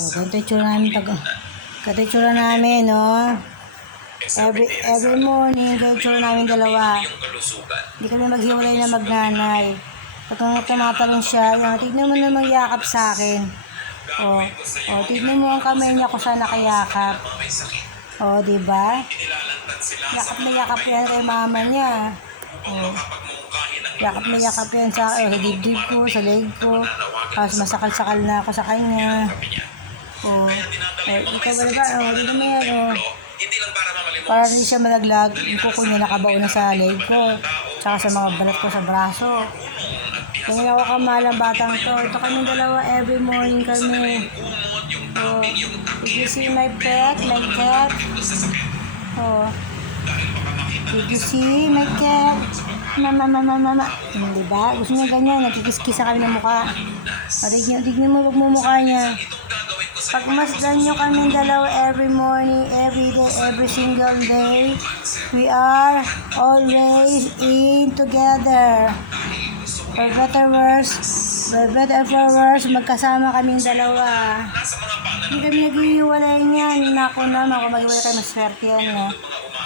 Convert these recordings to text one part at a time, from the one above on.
Ganito yung tsura namin ganito yung tsura namin, no? Every morning, ganito yung tsura namin dalawa. Hindi kami maghiwalay na magnanay. Pag tumatalong siya, tignan mo namang yakap sa akin. Tignan mo ang kamay niya kung saan nakayakap. Diba? Yakap na yakap yan kay mama niya. Yakap na yakap yan sa dibdib ko, sa leg ko. Tapos masakal-sakal na ako sa kanya. Ikaw ba diba? Dito mo yan, para hindi siya malaglag, yung kuko niya nakabaon na sa leg ko. Tsaka sa mga balat ko sa braso. Kaya ako kamalang batang to. Ito kami dalawa, every morning kami. Did you see my pet, my cat? Did you see my cat? Mama. Diba? Gusto niya ganyan, nagkikiskisa kami ng mukha. Tignan mo, wag mo mukha niya. Pagmasdan nyo kami dalawa every morning, every day, every single day, we are always in together. For better or worse, magkasama kaming dalawa. Hindi kami naghihiwalay niyan. Naku naman, kung maghiwalay kayo, maswerte yan, no?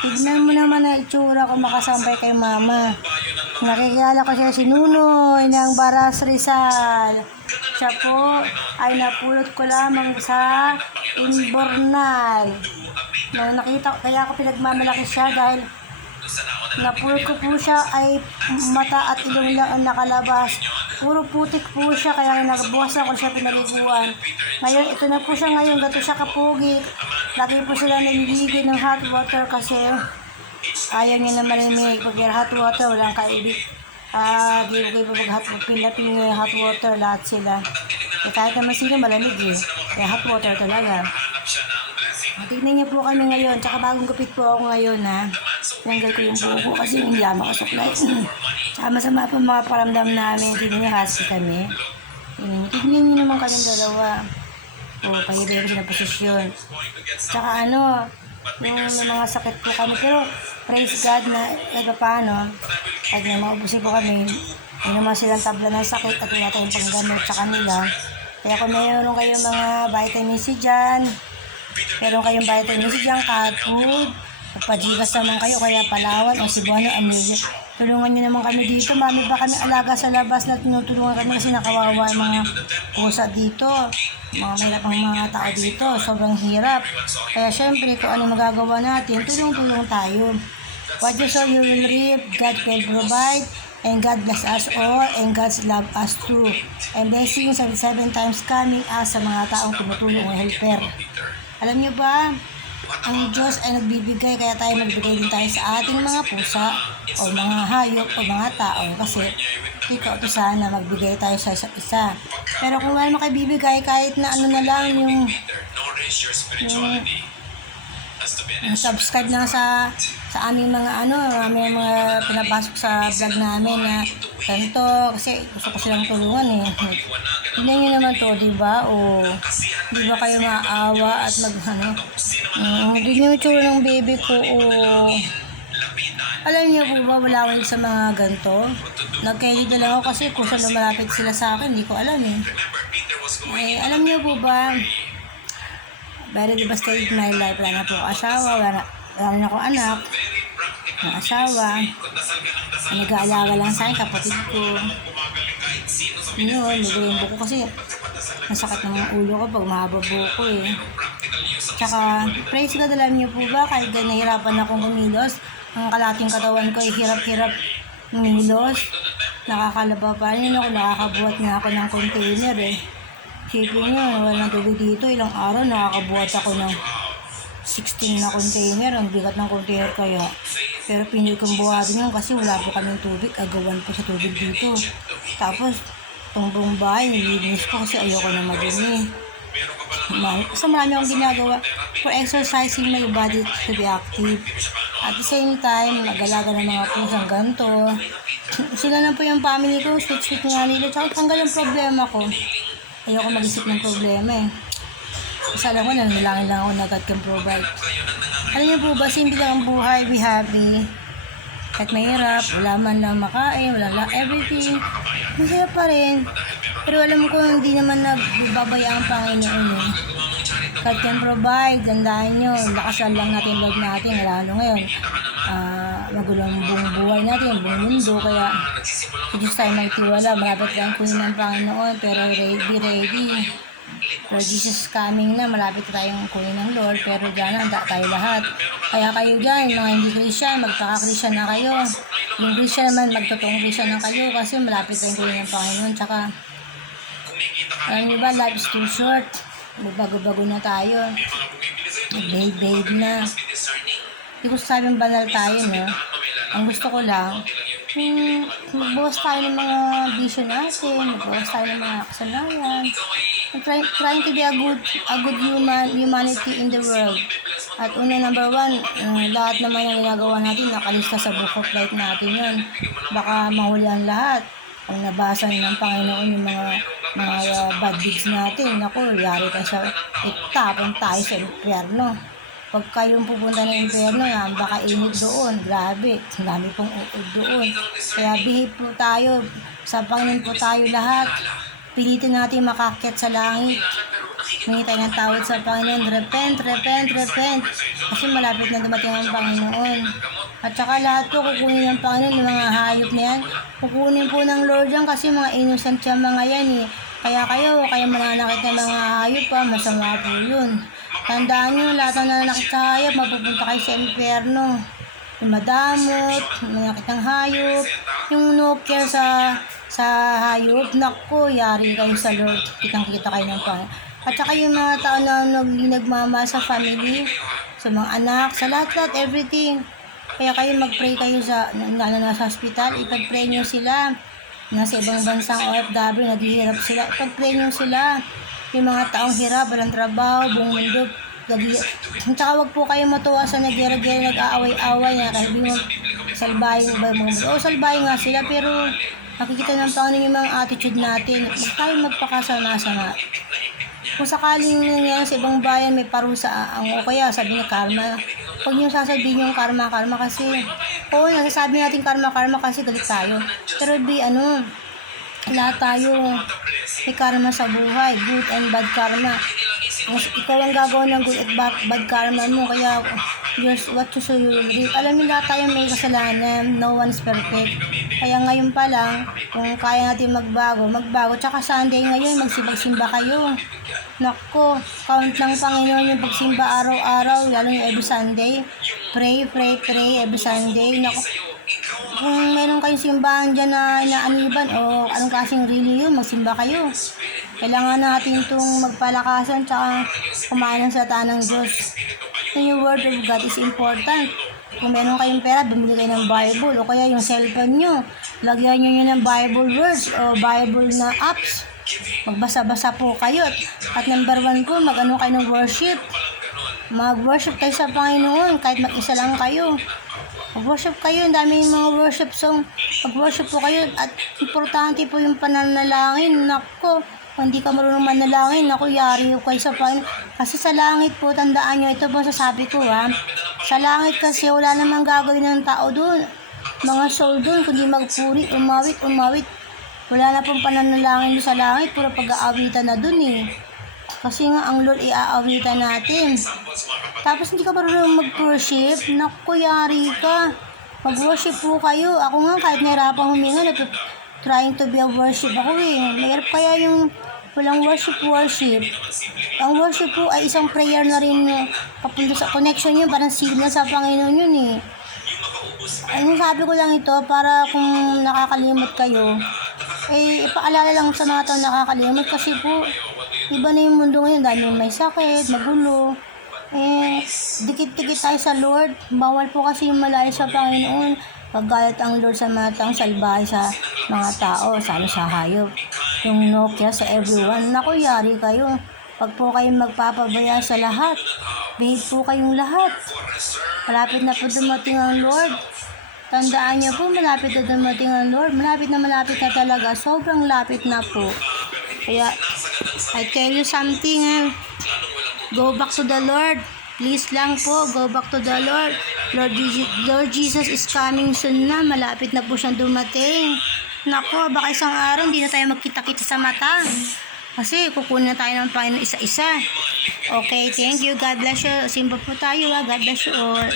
Tignan mo naman ang itsura kung makasambay kay mama. Nakikilala ko siya si Nunoy ng Baras Rizal. Siya po ay napulot ko lamang sa Inbornal. Nakita ko, kaya ako pinagmamalaki siya dahil napulot ko po siya ay mata at ilong lang ang nakalabas. Puro putik po siya, kaya nagbukas ako siya pinaliguan. Ngayon, ito na po siya ngayon, gato siya kapugi. Lagi po sila naliligo ng hot water kasi ayaw niya na malimig. Pag hot water, walang kaibig. Di ko kayo pag hot water, lahat sila. Kahit naman sila malamig kaya hot water talaga. Tignan niyo po kami ngayon, tsaka bagong gupit po ako ngayon, ha. Tanggal ko yung buko kasi hindi ako makasaklay. Tsaka masama po mga paramdam namin, tignan niyo, husky kami. Tignan niyo naman kami dalawa. Pahirap ko na posisyon. Tsaka yung mga sakit po kami, pero praise God na paano, kahit na maubusin po kami, hindi naman silang tabla ng sakit at wala tayong panggamot sa kanila. Kaya kung mayroon kayong mga vitamin C dyan, meron kayong vitamin C dyan, cat food, magpajigas naman kayo, kaya Palawan o Cebuano, Amelia. Tulungan nyo naman kami dito. Mami ba kami alaga sa labas na tinutulungan kami kasi nakawawa mga pusa dito. Mga mahirap ang mga tao dito. Sobrang hirap. Kaya syempre kung ano magagawa natin, tulong-tulong tayo. What you sow, you will reap. God will provide. And God bless us all. And God love us too. And blessings 7 times coming as sa mga taong tumutulong o helper. Alam nyo ba? Ang Diyos ay nagbibigay, kaya tayo magbigay din tayo sa ating mga pusa o mga hayop o mga tao kasi ikaw to sana magbigay tayo sa isa't isa. Pero kung wala makibibigay, kahit na ano na lang yung subscribe na sa aming mga aming mga pinapasok sa vlog namin na ganito kasi gusto ko silang tulungan Hindi nyo naman to, diba? Di ba kayo maawa at hindi nyo yung tsura ng baby ko alam niyo po ba, wala sa mga ganito? Nagkahilig na lang ako kasi kung saan malapit sila sa akin, hindi ko alam alam niyo po ba, very devastated my life. Wala na po ako asawa, wala na ako anak, ng asawa, nag-aalaga lang sa akin, kapatid ko. Yun, yung buko kasi nasakit ng ulo ko pag mahaba buko Tsaka, praise God, alam niyo po ba, kahit nahihirapan akong kumilos, ang kalating katawan ko ay hirap-hirap kumilos. Nakakalaba pa rin ako, nakakabuhat nga ako ng container Isipin nyo, walang tubig dito, ilang araw nakakabuhat ako ng 16 na container, ang bigat ng container kaya. Pero pinili kong buhatin yun kasi wala po kaming tubig, agawan po sa tubig dito. Tapos, itong buong bahay, nilinis ko kasi ayoko na madumi. So marami akong ginagawa for exercising my body to be active. At the same time, nag-alaga ng mga pusang ganito. Sila na po yung family ko, sweet nga nila. Tsaka tanggal yung problema ko. Ayoko mag-isip ng problema Kasi alam ko, nanalangin lang ako na God can provide. Alam niyo po ba, simple lang ang buhay, be happy. Kahit mahirap, wala man lang makain, wala lang everything. Masaya pa rin. Pero alam ko hindi naman nagbabaya ang Panginoon eh. God can provide, tandaan nyo, lakasan lang natin loob natin, lalo ngayon. Magulang buong buhay natin, buong mundo, kaya sa Diyos tayo magtiwala, malapit lang kunin ng Panginoon, pero be ready. Lord Jesus coming na, malapit tayong kunin ng Lord, pero dyan handa tayo lahat. Kaya kayo dyan, mga hindi Christian, magkaka-Christian na kayo. Yung Christian naman, magtotoong Christian na kayo, kasi malapit tayong kunin ng Panginoon. Tsaka, alam niyo ba, life is too short. Bago-bago na tayo. Babe na. Hindi ko sabing banal tayo, no? Ang gusto ko lang, magbawas tayo ng mga bisyo natin, magbawas tayo ng mga kasalanan. Trying to be a good humanity in the world. At number one, lahat naman yung ginagawa natin, nakalista sa book of life natin yun. Baka mahuli ang lahat. Kung nabasa ng Panginoon yung mga bad deeds natin, naku, yari tayo sa itapon tayo sa impyerno. Pag kayong pupunta ng impyerno, baka init doon, grabe, dami pong uod doon. Kaya behave po tayo, sa Panginoon po tayo lahat. Pilitin natin makakyat sa langit. Hingi tayo ng tawad sa Panginoon. Repent. Kasi malapit na dumating ang Panginoon. At saka lahat po kukunin ng Panginoon, yung mga hayop na yan. Kukunin po ng Lord yan kasi mga innocent yung mga yan eh. Kaya mananakit ng mga hayop pa, masama po yun. Tandaan nyo, lahat ng nananakit sa hayop, mapupunta kayo sa impyerno. Yung madamot, mananakit ng hayop, yung no care sa hayop, naku, yari kayo sa Lord. Kitang-kita kayo ng Panginoon. At saka yung mga tao na nagmamahal sa family, sa mga anak, sa lahat, everything. Kaya kayo mag-pray kayo nasa hospital, ipag-pray nyo sila. Nasa ibang bansang OFW, naghihirap sila, ipag-pray nyo sila. Yung mga taong hirap, walang trabaho, buong mundo, tsaka wag po kayo matuwa sa nag-gera-gera, nag-aaway-aaway na kahit yung salbahin ba yung mga mundo. Salbahin nga sila, pero nakikita ng Panginoon yung mga attitude natin. Huwag tayo magpakasama-sama. Kung sakaling nangyari sa ibang bayan may parusa o kaya sabi niya karma, huwag niyo sasabihin yung karma kasi nasasabi natin karma kasi galit tayo. Pero lahat tayo may karma sa buhay, good and bad karma. Ikaw ang gagawa ng good at bad karma mo, kaya just what you sow you will reap. Alam niyo, lahat tayo may kasalanan, no one's perfect. Kaya ngayon pa lang, kung kaya natin magbago. Tsaka Sunday ngayon, magsimba kayo. Nako, count lang Panginoon yung pagsimba araw-araw, lalo yung every Sunday. Pray every Sunday. Nako, kung meron kayong simbahan dyan na inaaniban o anong klaseng religion, magsimba kayo. Kailangan natin itong magpalakasan tsaka kumain ng salita ng Diyos. Yung word of God is important. Kung meron kayong pera, bumili kayo ng Bible o kaya yung cellphone nyo, lagyan nyo yun ng Bible words o Bible na apps. Magbasa-basa po kayo. At number one po, kayo ng worship. Mag-worship kayo sa Panginoon kahit mag-isa lang kayo. Mag-worship kayo, ang dami yung mga worship song. Mag-worship po kayo at importante po yung pananalangin. Nako, kung hindi ka marunong manalangin, naku, yari kayo sa Panginoon. Kasi sa langit po, tandaan nyo, ito po sasabi ko sa langit kasi wala namang gagawin ng tao doon. Mga soul doon, kundi magpuri, umawit. Wala na pong pananalangin sa langit, puro pag-aawitan na doon eh. Kasi nga ang Lord iaawitan natin. Tapos hindi ka marunong mag-worship, naku, yari ka. Mag-worship po kayo. Ako nga kahit nahirapang huminga, trying to be a worship ako eh. Mayroon kaya yung walang worship. Ang worship po ay isang prayer na rin papunta sa connection yun, parang signal sa Panginoon yun eh. Ang sabi ko lang ito para kung nakakalimot kayo, ipaalala lang sa mga tao nakakalimot kasi po, iba na yung mundo ngayon, dahil may sakit, magulo. Dikit-dikit tayo sa Lord. Bawal po kasi yung malayo sa Panginoon. Paggalit ang Lord sa mga taong salbahe sa mga tao, salo sa hayop. Yung no care sa everyone. Naku, yari kayo. Pag po kayong magpapabaya sa lahat, behave po kayong lahat. Malapit na po dumating ang Lord. Tandaan niyo po, malapit na dumating ang Lord. Malapit na talaga. Sobrang lapit na po. Kaya, I tell you something, go back to the Lord. Please lang po, go back to the Lord. Lord Jesus is coming soon na. Malapit na po siyang dumating. Nako, baka isang araw hindi na tayo magkita-kita sa mata. Kasi kukunin na tayo ng Panginoon isa-isa. Okay, thank you. God bless you. Simba po tayo. God bless you all.